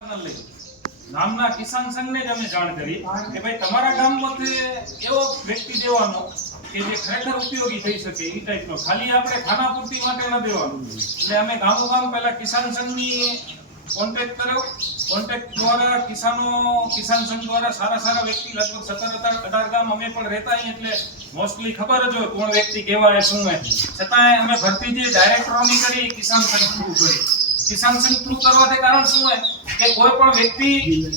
ગામના કિસાન સંઘને જ અમે જાણ કરી કે ભાઈ તમારા ગામમાંથી એવો વ્યક્તિ દેવાનો કે જે ખરેખર ઉપયોગી થઈ શકે એ ટાઈપનો, ખાલી આપણે ખાના પૂર્તિ માટે ન દેવાનું. એટલે અમે ગામ પહેલા કિસાન સંઘની કોન્ટેક્ટ કર્યો. કોન્ટેક્ટ દ્વારા કિસાન સંઘ દ્વારા સારા વ્યક્તિ લગભગ 17-18 ગામ અમે પણ રહેતા અહીં, એટલે મોસ્ટલી ખબર જ હોય કોણ વ્યક્તિ કેવા છે શું હોય. છતાંય અમે ભરતી જે ડાયરેક્ટરોની કરી કિસાન સંઘ થ્રુ કરી. કિસાન સંઘ થ્રુ કરવાથી કારણ શું હોય કે કોઈ પણ વ્યક્તિ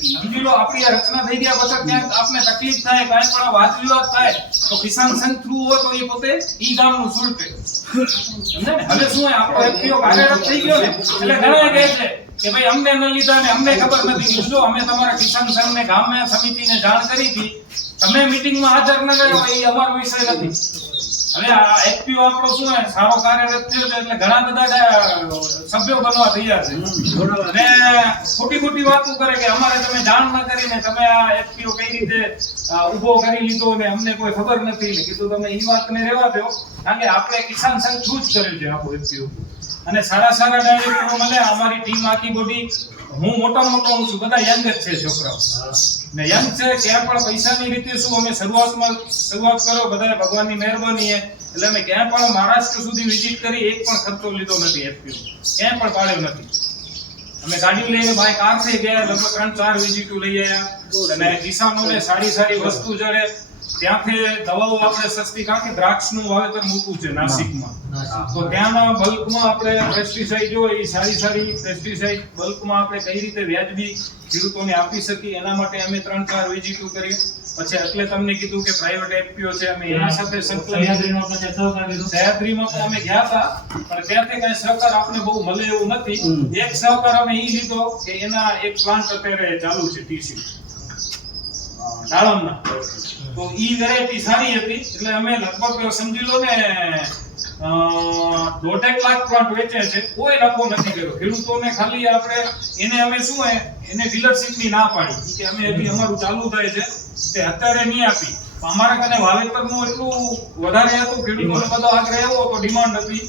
સમજી લો આપણી આ રચના થઈ ગયા પછી ક્યાંક આપને તકલીફ થાય, કાંઈ પણ વાદ વિવાદ થાય તો કિસાન સંઘ થ્રુ હોય તો એ પોતે ઈ ગામનું સુલટે. સમજે ને? હવે શું હોય આપણો એફપીઓ કાર્યરત થઈ ગયો ને એટલે ઘણા કહે છે કે ભાઈ અમને ન લીધા ને અમને ખબર નથી. જો અમે તમારા કિસાન સંઘને ગામમાં સમિતિને જાણ કરી હતી, તમે મીટિંગમાં હાજર ન રહ્યા એ અમારો વિષય નથી. હવે આ એફપીઓ આપણો શું હે સારો કાર્યરત થયો છે એટલે ઘણા બધા સભ્યો બનવા તૈયાર છે અને ખોટી વાતો કરે કે અમારે તમે જાણ ન કરીને તમે આ એફપીઓ કઈ રીતે ઉભો કરી લીધો ને અમને કોઈ ખબર નથી. કીધું તમે ઈ વાતને રહેવા દો, કારણ કે આપણે કિસાન સંઘ થ્રુ જ કર્યું છે આખું એફપીઓ અને સારા ડાયરેક્ટરો મળે. અમારી ટીમ આખી બોડી, હું મોટો હું છું, બધા યંગ જ છે છોકરાઓ ને યંગ છે. ક્યાં પણ પૈસાની રીતે શું અમે શરૂઆત કરો બધાએ ભગવાનની મહેરબાની એટલે અમે ક્યાં પણ મહારાષ્ટ્ર સુધી વિઝિટ કરી, એક પણ ખર્ચો લીધો નથી એફપીઓ, ક્યાં પણ પાડ્યો નથી. અમે ગાડી લઈને બાય કાર થી ગયા, લગભગ 3-4 વિઝિટો લઈ આવ્યા અને કિસાનોને સારી વસ્તુ જડે. ત્યાંથી દવાઓ આપણે સસ્તી, કારણ કે દ્રાક્ષનું વાવેતર મોટું છે નાસિકમાં, તો ત્યાંના બલ્કમાં આપણે પેસ્ટિસાઇડ હોય એ સારી પેસ્ટિસાઇડ બલ્કમાં આપણે કઈ રીતે વ્યાજબી ખેડૂતોને આપી શકીએ એના માટે અમે 3-4 વિઝિટો કરી. પછી એટલે તમને કીધું કે પ્રાઇવેટ એફપીઓ છે, અમે એના સાથે સહ્યાદ્રીમાં પણ અમે ગયા હતા પણ ત્યાંથી કઈ સહકાર આપણે બહુ મળે એવું નથી. એક સહકાર અમે ઈ લીધો કે એના એક પ્લાન્ટ અત્યારે ચાલુ છે ટીસી દાડમના, તો ઈ વેરાયટી સારી હતી એટલે અમે લગભગ સમજી લો ને 1.5 લાખ પ્લાન્ટ વેચે છે. કોઈ નફો નથી કર્યો ખેડૂતોને. ખાલી આપણે એને અમે શું હે એને ડીલરશીપની ના પાડી કે અમે હજી અમારું ચાલુ થાય છે તે અત્યારે નહીં આપી. અમારા કને વાવેતરનું એટલું વધારે હતું, ખેડૂતોને બધો આગ્રહ એવો હતો, ડિમાન્ડ હતી,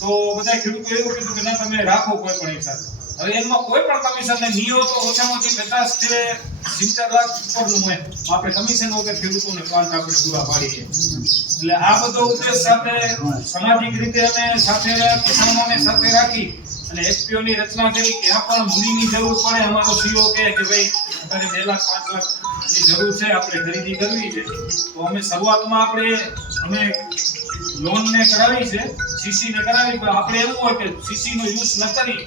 તો બધા ખેડૂતો એવું કીધું કે ના તમે રાખો કોઈ પણ હિસાબ. હવે એમાં કોઈ પણ કમિશન નહીં હોય તો ઓછામાં ઓછી 50 કે 70 લાખ ઉપરનું હોય આપણે કમિશન વગર ખેડૂતોને પ્લાન્ટ આપણે પૂરા પાડીએ. એટલે આ બધો ઉદ્દેશ સાથે સામાજિક રીતે અમે સાથે કિસાનોને સાથે રાખી અને એફપીઓ ની રચના કરી. ત્યાં પણ મૂડીની જરૂર પડે, અમારો સીઓ કહે કે ભાઈ અત્યારે 2 લાખ 5 લાખ ની જરૂર છે, આપણે ખરીદી કરવી છે, તો અમે શરૂઆતમાં અમે લોન ને કરાવી છે, સીસી ને કરાવી, પણ આપણે એવું હોય કે સીસી નો યુઝ ન કરી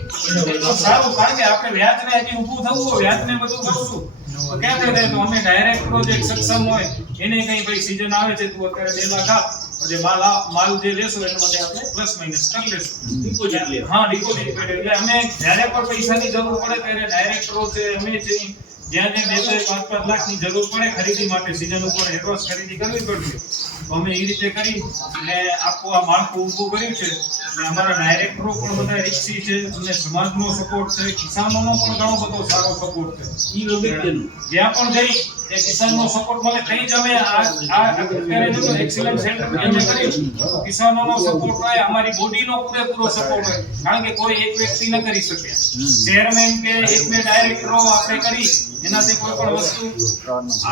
તો સારું, કારણ કે આપણે વ્યાજ ને હજી ઊભું થવું હોય, વ્યાજ ને બધું કરશું તો ક્યાં થાય. તો અમે ડાયરેક્ટ પ્રોજેક્ટ સક્ષમ હોય એને કઈ ભાઈ સીઝન આવે છે તો અત્યારે 2 લાખ આપ, જે માલ જે લેશું એના માટે આપણે પ્લસ માઇનસ કરી લેશું ડિપોઝિટ. હા, ડિપોઝિટ પેડ. એટલે અમે જ્યારે પણ પૈસાની જરૂર પડે ત્યારે ડાયરેક્ટરો છે અમે છે, જ્યાં 2-5 લાખની જરૂર પડે ખરીદી માટે સીઝન ઉપર એડવાન્સ ખરીદી કરવી પડશે તો અમે એ રીતે કરી અને આખું આ માળખું ઊભું કર્યું છે. અને અમારા ડાયરેક્ટરો પણ બધા રિક્ષી છે, અને સમાજનો સપોર્ટ છે, કિસાનોનો પણ ઘણો બધો સારો સપોર્ટ છે. જ્યાં પણ જઈ એ કિસાનનો સપોર્ટ મળે. કઈ જ અમે અત્યારે જો એક્સિલન્ટ સેન્ટર મેનેજ કર્યું તો કિસાનોનો સપોર્ટ હોય, અમારી બોડીનો પૂરેપૂરો સપોર્ટ હોય, કારણ કે કોઈ એક વ્યક્તિ ન કરી શકે. ચેરમેન કે 1-2 ડાયરેક્ટરો આપણે કરી એનાથી કોઈ પણ વસ્તુ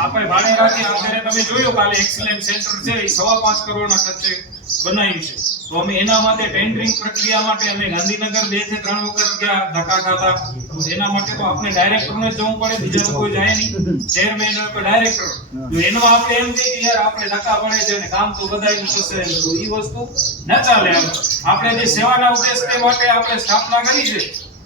આપણે ભાડે રાખી. અત્યારે તમે જોયું કાલે એક્સિલન્ટ સેન્ટર છે એ 5.5 કરોડના ખર્ચે બનાવ્યું છે, તો અમે એના માટે ટેન્ડરિંગ પ્રક્રિયા માટે અમે ગાંધીનગર 2 થી 3 વખત ગયા, ધક્કા ખાધા. એના માટે તો આપણે ડાયરેક્ટરને જવું પડે, બીજા તો કોઈ જાય નહીં. ચેરમેન હોય કે ડાયરેક્ટર, તો એનો આપણે એમ કે યાર આપણે ધક્કા પડે છે અને કામ તો બધાયનું થશે, તો એ વસ્તુ ન ચાલે. આપણે જે સેવાના ઉદ્દેશ માટે આપણે સ્થાપના કરી છે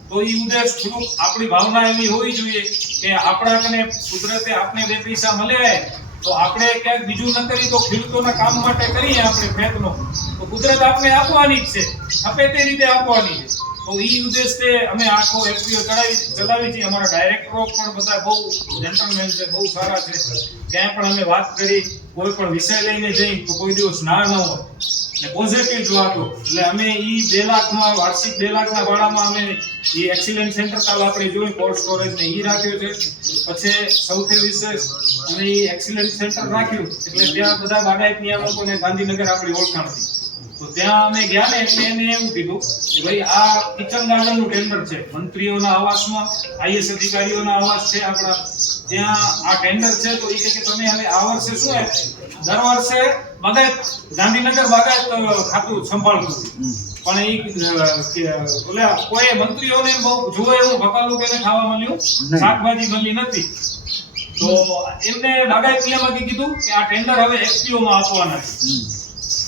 તો એ ઉદ્દેશ થોડુંક આપણી ભાવના એવી હોવી જોઈએ કે આપણા કને કુદરતે આપણે 2 પૈસા મળ્યા તો આપણે ક્યાંક બીજું ન કરી તો ખેડૂતોના કામ માટે કરીએ આપણે પ્રયત્નો, તો કુદરત આપણે આપવાની જ છે, આપે તે રીતે આપવાની છે. તો એ ઉદ્દેશથી અમે આખો એફપીઓ ચલાવી છે. અમારા ડાયરેક્ટરો પણ બધા બહુ જેન્ટલમેન છે, બહુ સારા છે. ત્યાં પણ અમે વાત કરી, કોઈ પણ વિષય લઈને જઈ તો કોઈ દિવસ ના ન હોય ને પોઝિટિવ જ વાતો. એટલે અમે ઈ 2 લાખમાં વાર્ષિક 2 લાખના ભાડામાં અમે ઈ એક્સિલન્ટ સેન્ટર કાલ આપણે જોઈ કોલ્ડ સ્ટોરેજ ને ઈ રાખ્યો છે. પછી સૌથી વિશેષ અમે ઈ એક્સિલન્ટ સેન્ટર રાખ્યું એટલે ત્યાં બધા બાગાયત નિયામકોને ગાંધીનગર આપણી ઓળખાણથી તો ત્યાં અમે ગયા ને એટલે એને એવું કીધું કે ભાઈ આ કિચન ગાર્ડન નું ટેન્ડર છે, મંત્રીઓના આવાસમાં, IAS અધિકારીઓના આવાસ છે આપણા, ત્યાં આ ટેન્ડર છે. તો એ કે તમે હવે આ વર્ષે શું દર વર્ષે બાગાયત ગાંધીનગર બાગાયત ખાતું સંભાળતું, પણ કોઈ મંત્રીઓને બહુ જુઓ એવું ભકાલું કે ખાવા મળ્યું, શાકભાજી મળી નથી. તો એમને બાગાયત નિયામકે કીધું કે આ ટેન્ડર હવે FPO માં આપવાના છે.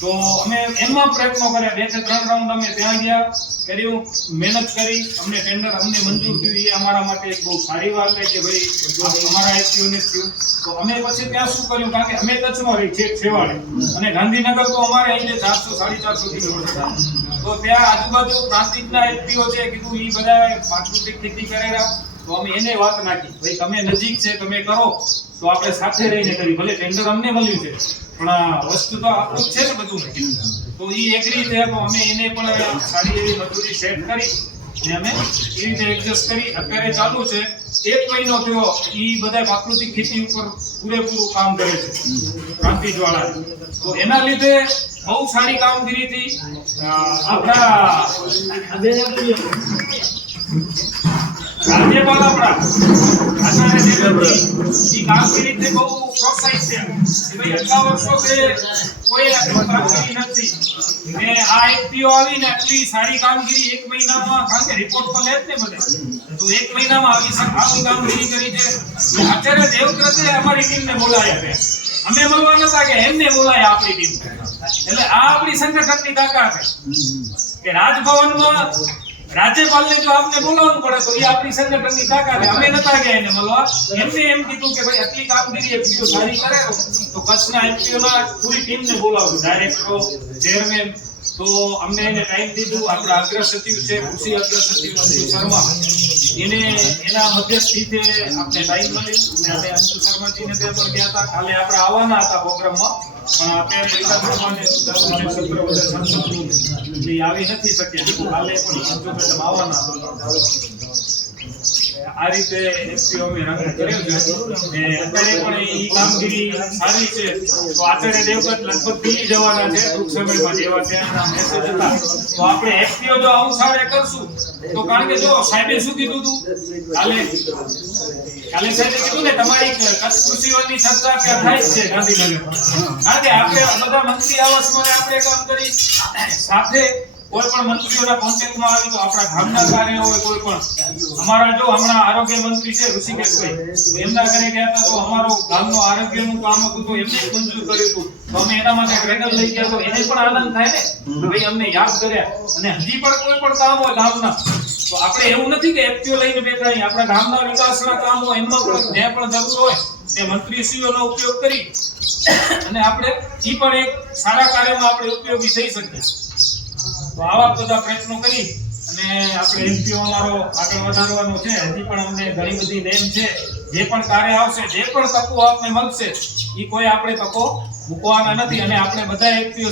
તો અમે એમાં પ્રયત્નો કર્યા, 2 થી 3 રાઉન્ડ અમે ત્યાં ગયા, કર્યું, મહેનત કરી, અમને ટેન્ડર અમને મંજૂર થયું. એ અમારા માટે એક બહુ સારી વાત છે કે ભાઈ અમારા FPO ને થયું. તો અમે પછી ત્યાં શું કર્યું, કારણ કે અમે કચ્છમાં રહી છે છેવાડે, અને ગાંધીનગર તો અમારે અહીં 400-450 કિલોમીટર, તો ત્યાં આજુબાજુ પ્રાંતિકના FPO છે, કીધું એ બધા પ્રાકૃતિક ખેતી કરેલા. તો અમે એને વાત નાખી, ભાઈ તમે નજીક છે, તમે કરો તો આપણે સાથે રહીને કરી, ભલે ટેન્ડર અમને મળ્યું છે પણ વસ્તુ તો આપણું જ છે ને બધું. તો એ એગ્રી થયા. તો અમે એને પણ સારી એવી મજૂરી સેટ કરી ને અમે એ રીતે એડજસ્ટ કરી. અત્યારે ચાલુ છે, 1 મહિનો થયો, એ બધા પ્રાકૃતિક ખેતી ઉપર પૂરેપૂરું કામ કરે છે પ્રાંતિજવાળા. તો એના લીધે બહુ સારી કામગીરી થી આપણા રાજ્યપાલ આપણા આચાર્ય દેવવ્રતજી કામગીરીથી બહુ પ્રોત્સાહિત છે કે ભાઈ આટલા વર્ષોથી કોઈ કામગીરી નથી, ને આ FPO આવીને આટલી સારી કામગીરી 1 મહિનામાં, કારણ કે રિપોર્ટ તો લે જ ને બધે, તો 1 મહિનામાં આવી કામગીરી કરી છે. આચાર્ય દેવવ્રતે અમારી ટીમને બોલાયા છે, અમે મળવા નતા કે એમને બોલાયા આપણી ટીમ. એટલે આ આપણી સંગઠનની તાકાત છે કે રાજભવનમાં રાજ્યપાલને જો આપને બોલાવવું પડે તો એ આપણી સંગઠનની તાકાત છે. અમે નતા ગયા એને મળવા, એમને એમ કીધું કે ભાઈ આટલી કામગીરી FPO સારી કરે તો કચ્છના FPO ના પૂરી ટીમને બોલાવો, ડાયરેક્ટરો, ચેરમેન. તો અમને એને ટાઈમ દીધું. આપણા અગ્ર સચિવ છે, કૃષિ અગ્ર સચિવ અંજુ શર્મા, એને એના મધ્યસ્થીથી આપણે ટાઈમ મળ્યો, અને અમે અંજુ શર્માજીને ત્યાં પણ ગયા હતા. કાલે આપણે આવવાના હતા પ્રોગ્રામમાં, પણ અત્યારે વિધાનસભાને સત્ર બધા સંસદનું જે આવી નથી શક્યા, કાલે પણ અંજુ મેડમ આવવાના હતા. આ રીતે FPO અમે રંગ કર્યો છે, ને અત્યારે પણ એ કામગીરી સારી છે. તો આચાર્ય દેવવ્રત લગભગ દિલ્હી જવાના છે ટૂંક સમયમાં, જેવા ત્યાંના મેસેજ હતા. તો આપણે FPO જો આવું સારે કરશું તો, કારણ કે જો સાહેબે શું કીધું હતું કાલે સાહેબે કીધું ને, તમારી કચ્છ કૃષિવનની ચર્ચા ક્યાં થાય છે ગાંધીનગર, કારણ કે આપણે બધા મંત્રી આવાસમાં આપણે કામ કરી સાથે કોઈ પણ મંત્રીઓના કોન્ટેક્ટમાં આવી તો આપણા ગામના કાર્ય હોય, કોઈ પણ અમારા જો હમણાં આરોગ્ય મંત્રી છે ઋષિકેશભાઈ, તો એમના ઘરે ગયા હતા. તો અમારો ગામનો આરોગ્યનું કામ હતું તો એમને જ મંજૂર કર્યું હતું. તો અમે એના માટે ટ્રેનર લઈ ગયા, તો એને પણ આનંદ થાય ને, ભાઈ અમને યાદ કર્યા. અને હજી પણ કોઈ પણ કામ હોય ગામના, તો આપણે એવું નથી કે FPO લઈને બેઠા, આપણા ગામના વિકાસના કામ હોય, એમાં પણ જ્યાં પણ જરૂર હોય તે મંત્રીશ્રીઓનો ઉપયોગ કરી અને આપણે ઈ પણ એક સારા કાર્યમાં આપણે ઉપયોગી થઈ શકીએ. તો આવા બધા પ્રયત્નો કરી અને આપણે FPO અમારો આગળ વધારવાનો છે. હજી પણ અમને ઘણી બધી નેમ છે, જે પણ કાર્ય આવશે, જે પણ તકો આપને મળશે, એ કોઈ આપણે તકો મૂકવાના નથી. અને આપણે બધા FPO